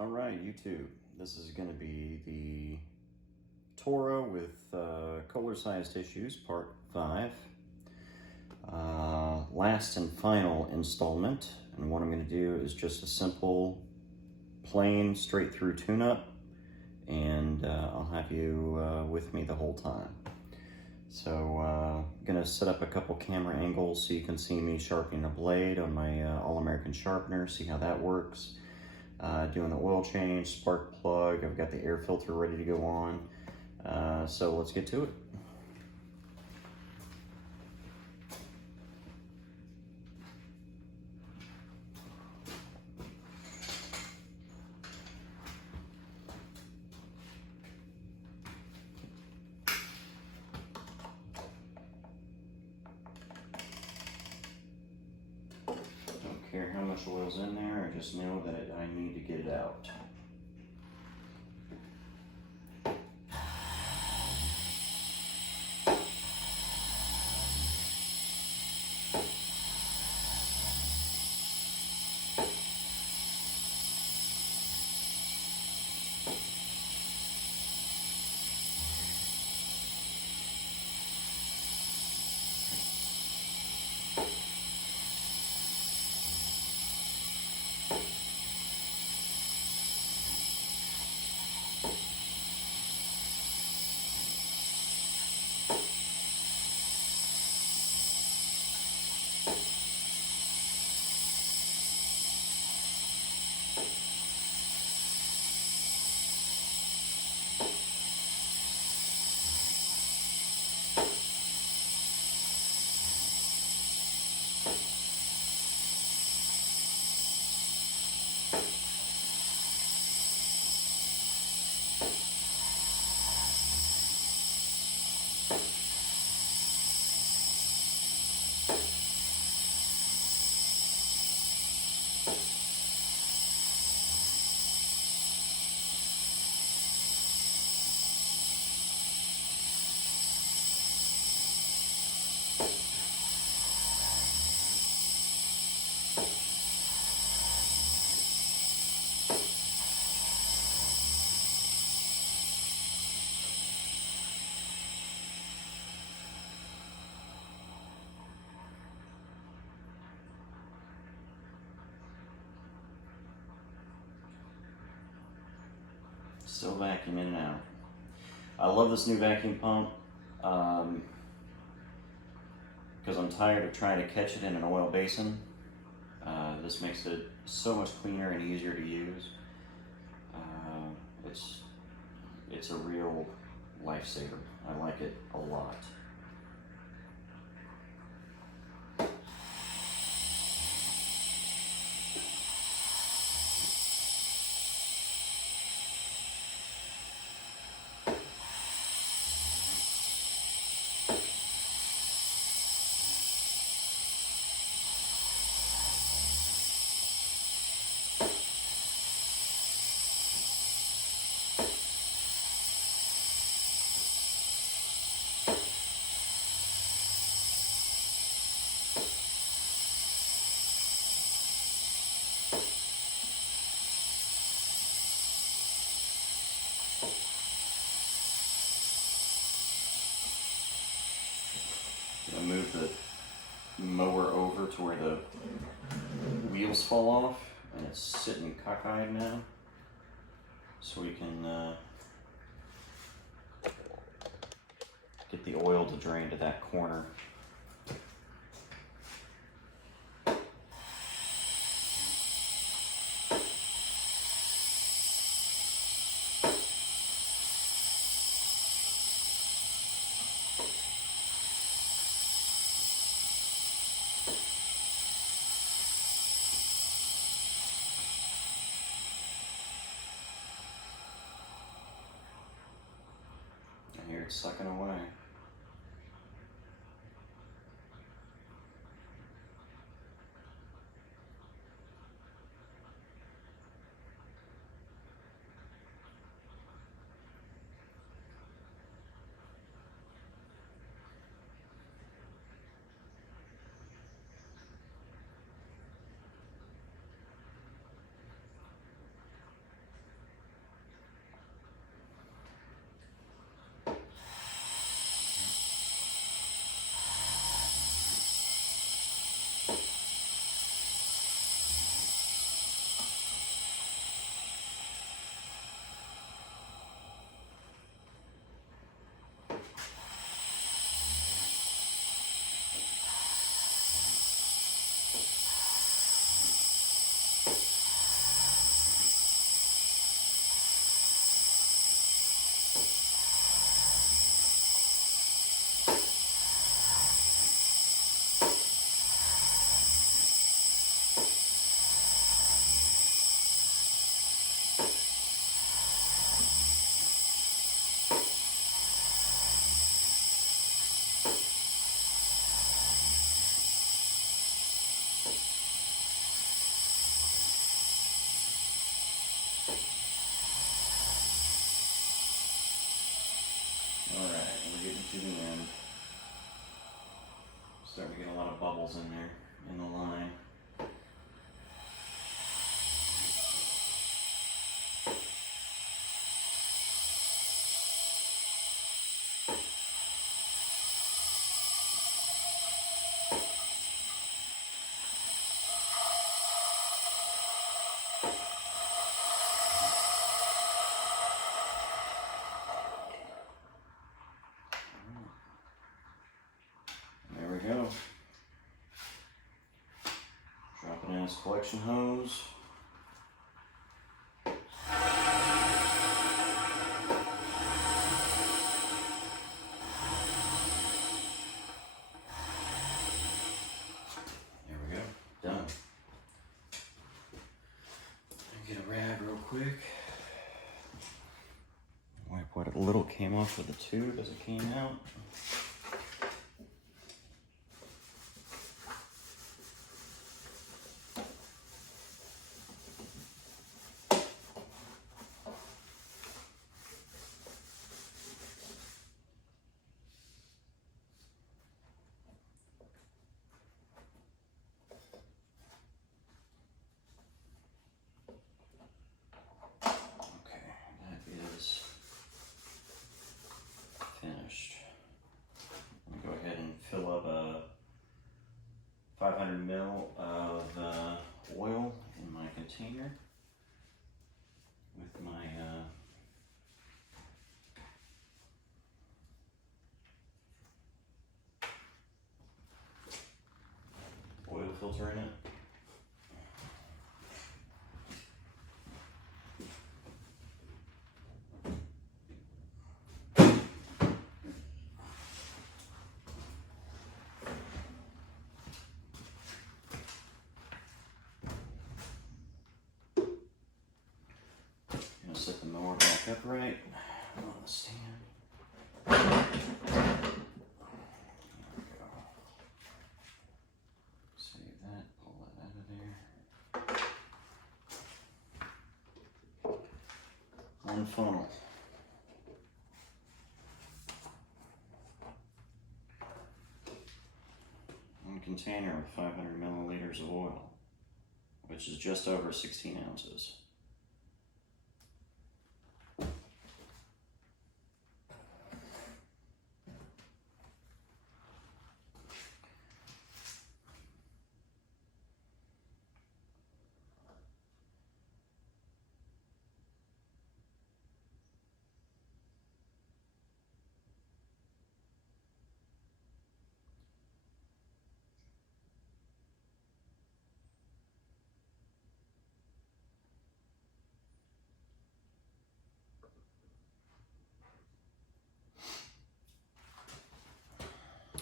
All right, YouTube. This is going to be the Toro with Kohler sized tissues, part 5. Last and final installment. And what I'm going to do is just a simple, plain, straight through tune-up. And I'll have you with me the whole time. So I'm going to set up a couple camera angles so you can see me sharpening a blade on my All-American sharpener, see how that works. Doing the oil change, spark plug, I've got the air filter ready to go on. So let's get to it. Don't care how much oil's in there, I just know that I need to get it out. Still vacuuming in and out. I love this new vacuum pump because I'm tired of trying to catch it in an oil basin. This makes it so much cleaner and easier to use. It's a real lifesaver. I like it a lot. Move the mower over to where the wheels fall off, and it's sitting cockeyed now, so we can get the oil to drain to that corner. I hear it sucking away. to the end. Starting to get a lot of bubbles in there in the line. There we go. Drop it in his collection hose. There we go. Done. Get a rag real quick. Wipe what little came off of the tube as it came out. Finished. I'm gonna go ahead and fill up a 500 ml of oil in my container with my oil filter in it. Set the mower back upright on the stand. There we go. Save that, pull that out of there. One funnel. One container with 500 milliliters of oil, which is just over 16 ounces.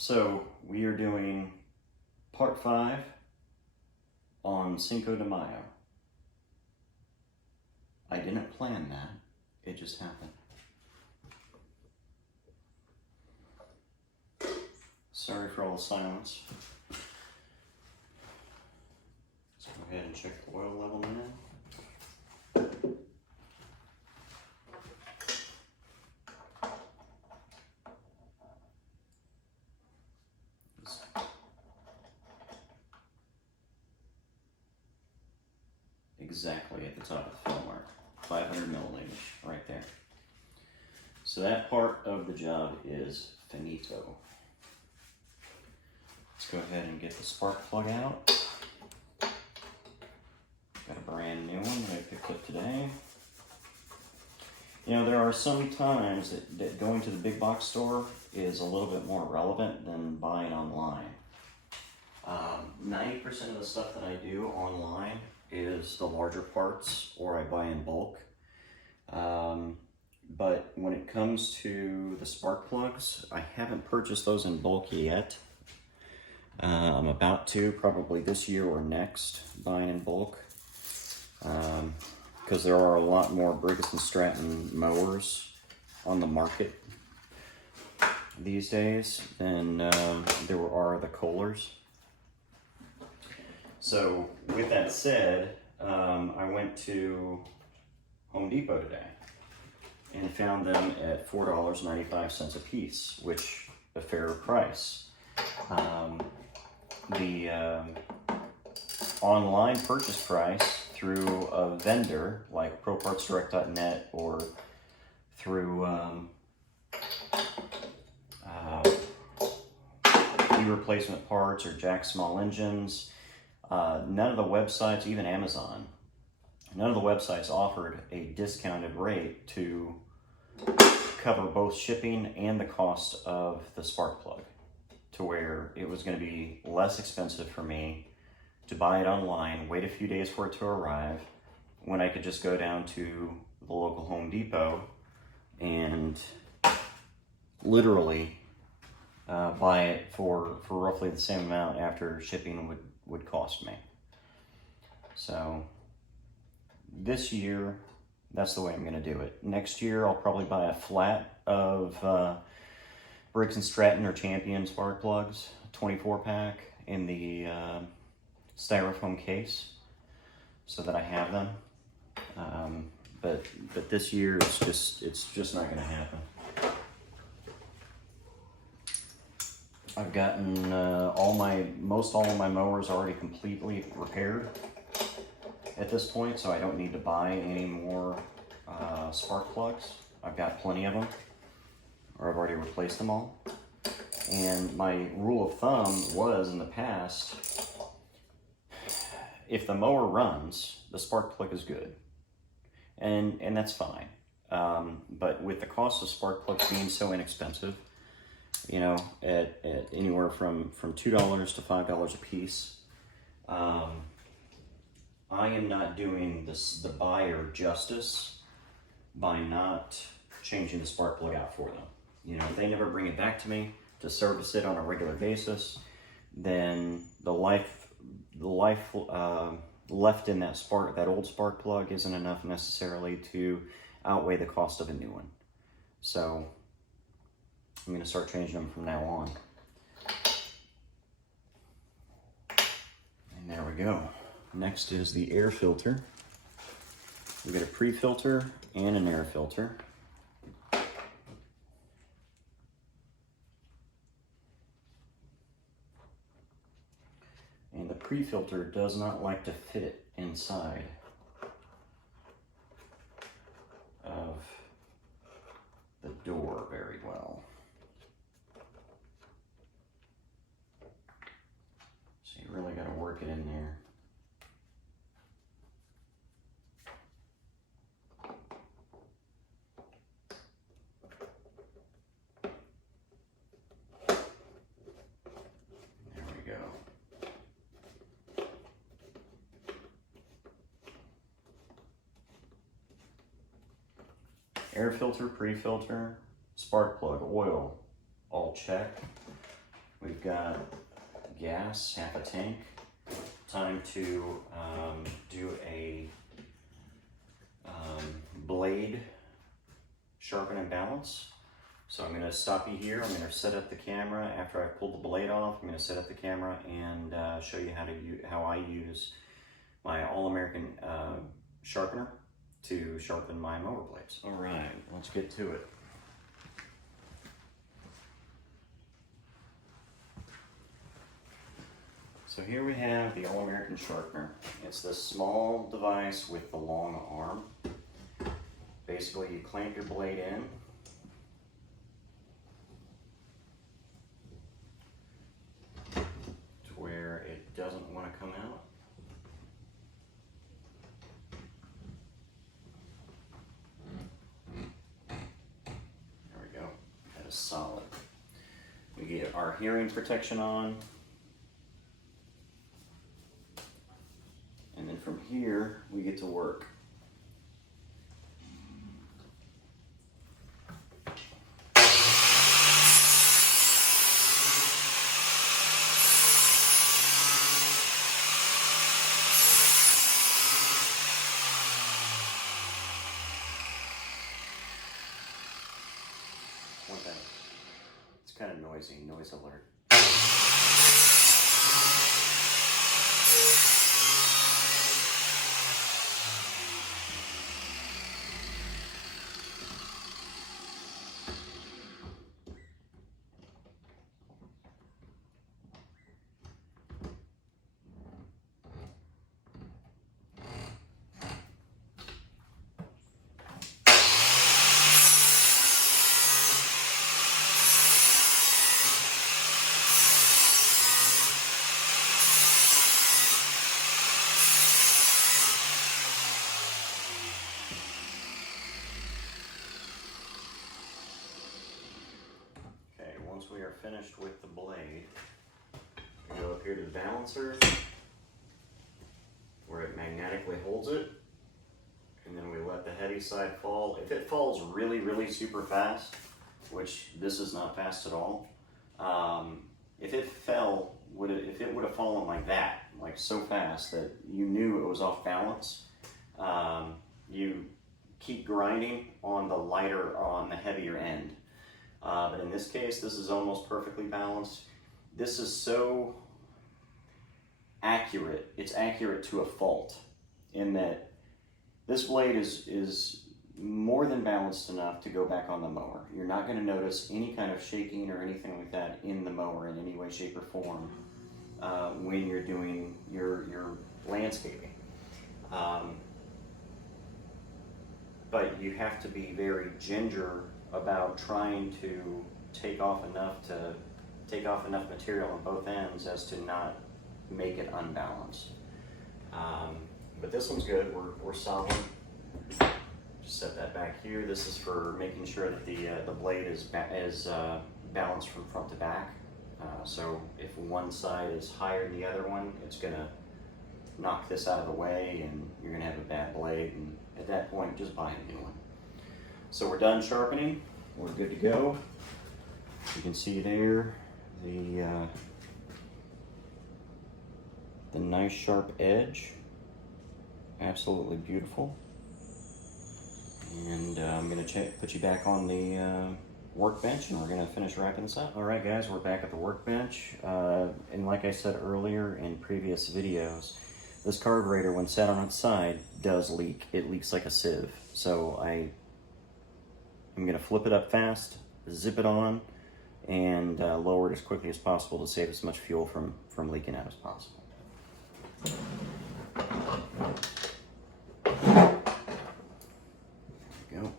So we are doing part 5 on Cinco de Mayo. I didn't plan that, it just happened. Sorry for all the silence. Let's go ahead and check the oil level now. Exactly at the top of the fill mark, 500 milliliters right there. So that part of the job is finito. Let's go ahead and get the spark plug out. Got a brand new one that I picked up today. You know, there are some times that going to the big box store is a little bit more relevant than buying online. 90% of the stuff that I do online is the larger parts, or I buy in bulk. But when it comes to the spark plugs, I haven't purchased those in bulk yet. I'm about to, probably this year or next, buying in bulk. Because there are a lot more Briggs & Stratton mowers on the market these days than there are the Kohlers. So with that said, I went to Home Depot today and found them at $4.95 a piece, which a fair price. The online purchase price through a vendor like ProPartsDirect.net or through replacement parts or Jack Small Engines, none of the websites, even Amazon, none of the websites offered a discounted rate to cover both shipping and the cost of the spark plug, to where it was going to be less expensive for me to buy it online, wait a few days for it to arrive, when I could just go down to the local Home Depot and literally buy it for roughly the same amount after shipping would cost me. So this year, that's the way I'm going to do it. Next year, I'll probably buy a flat of Briggs & Stratton or Champion spark plugs, 24 pack in the styrofoam case, so that I have them. But this year, it's just not going to happen. I've gotten almost all of my mowers already completely repaired at this point, so I don't need to buy any more spark plugs. I've got plenty of them, or I've already replaced them all. And my rule of thumb was in the past, if the mower runs, the spark plug is good, and that's fine. But with the cost of spark plugs being so inexpensive, you know, at anywhere from $2 to $5 a piece, I am not doing the buyer justice by not changing the spark plug out for them. You know, if they never bring it back to me to service it on a regular basis, then the life left in that old spark plug isn't enough necessarily to outweigh the cost of a new one. So I'm going to start changing them from now on. And there we go. Next is the air filter. We got a pre-filter and an air filter. And the pre-filter does not like to fit inside of the door very well. So you really got to work it in there. There we go. Air filter, pre-filter, spark plug, oil, all check. We've got gas, half a tank. Time to do a blade sharpen and balance. So I'm going to stop you here. I'm going to set up the camera after I pull the blade off. I'm going to set up the camera and show you how I use my All-American sharpener to sharpen my mower blades. All right, let's get to it. So here we have the All-American sharpener. It's this small device with the long arm. Basically, you clamp your blade in. To where it doesn't want to come out. There we go. That is solid. We get our hearing protection on. And then from here, we get to work. One thing, it's kind of noisy, noise alert. we are finished with the blade, we go up here to the balancer, where it magnetically holds it, and then we let the heavy side fall. If it falls really, really super fast, which this is not fast at all, if it fell, if it would have fallen like that, like so fast that you knew it was off balance, you keep grinding on the lighter, on the heavier end. But in this case, this is almost perfectly balanced. This is so accurate. It's accurate to a fault in that this blade is more than balanced enough to go back on the mower. You're not going to notice any kind of shaking or anything like that in the mower in any way, shape, or form when you're doing your landscaping. But you have to be very ginger about trying to take off enough material on both ends as to not make it unbalanced. But this one's good. We're solid. Just set that back here. This is for making sure that the blade is balanced from front to back. So if one side is higher than the other one, it's gonna knock this out of the way, and you're gonna have a bad blade. And at that point, just buy a new one. So we're done sharpening. We're good to go. You can see there the nice sharp edge. Absolutely beautiful. And I'm gonna put you back on the workbench, and we're gonna finish wrapping this up. All right, guys, we're back at the workbench. And like I said earlier in previous videos, this carburetor, when set on its side, does leak. It leaks like a sieve. So I'm gonna flip it up fast, zip it on, and lower it as quickly as possible to save as much fuel from leaking out as possible. There we go.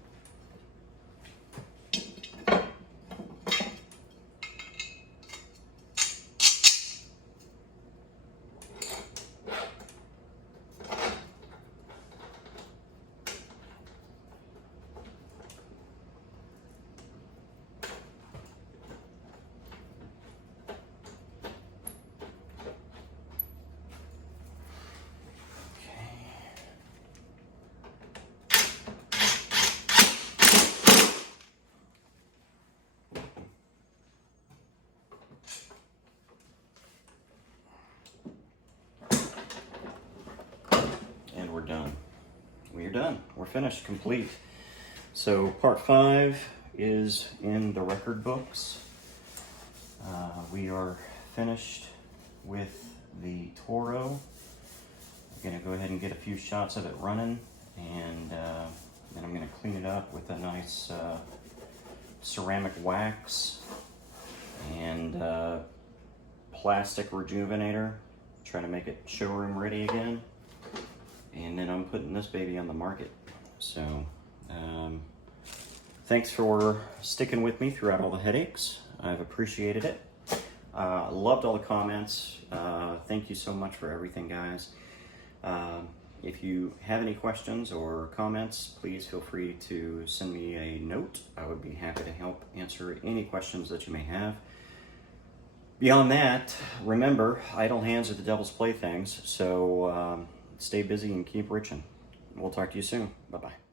We're done. We're done. We're finished, complete. So part 5 is in the record books. We are finished with the Toro. I'm gonna go ahead and get a few shots of it running, and then I'm gonna clean it up with a nice ceramic wax and plastic rejuvenator, trying to make it showroom ready again. And then I'm putting this baby on the market. So thanks for sticking with me throughout all the headaches. I've appreciated it. Loved all the comments. Thank you so much for everything, guys. If you have any questions or comments, please feel free to send me a note. I would be happy to help answer any questions that you may have. Beyond that, remember, idle hands are the devil's playthings. So stay busy and keep riching. We'll talk to you soon. Bye-bye.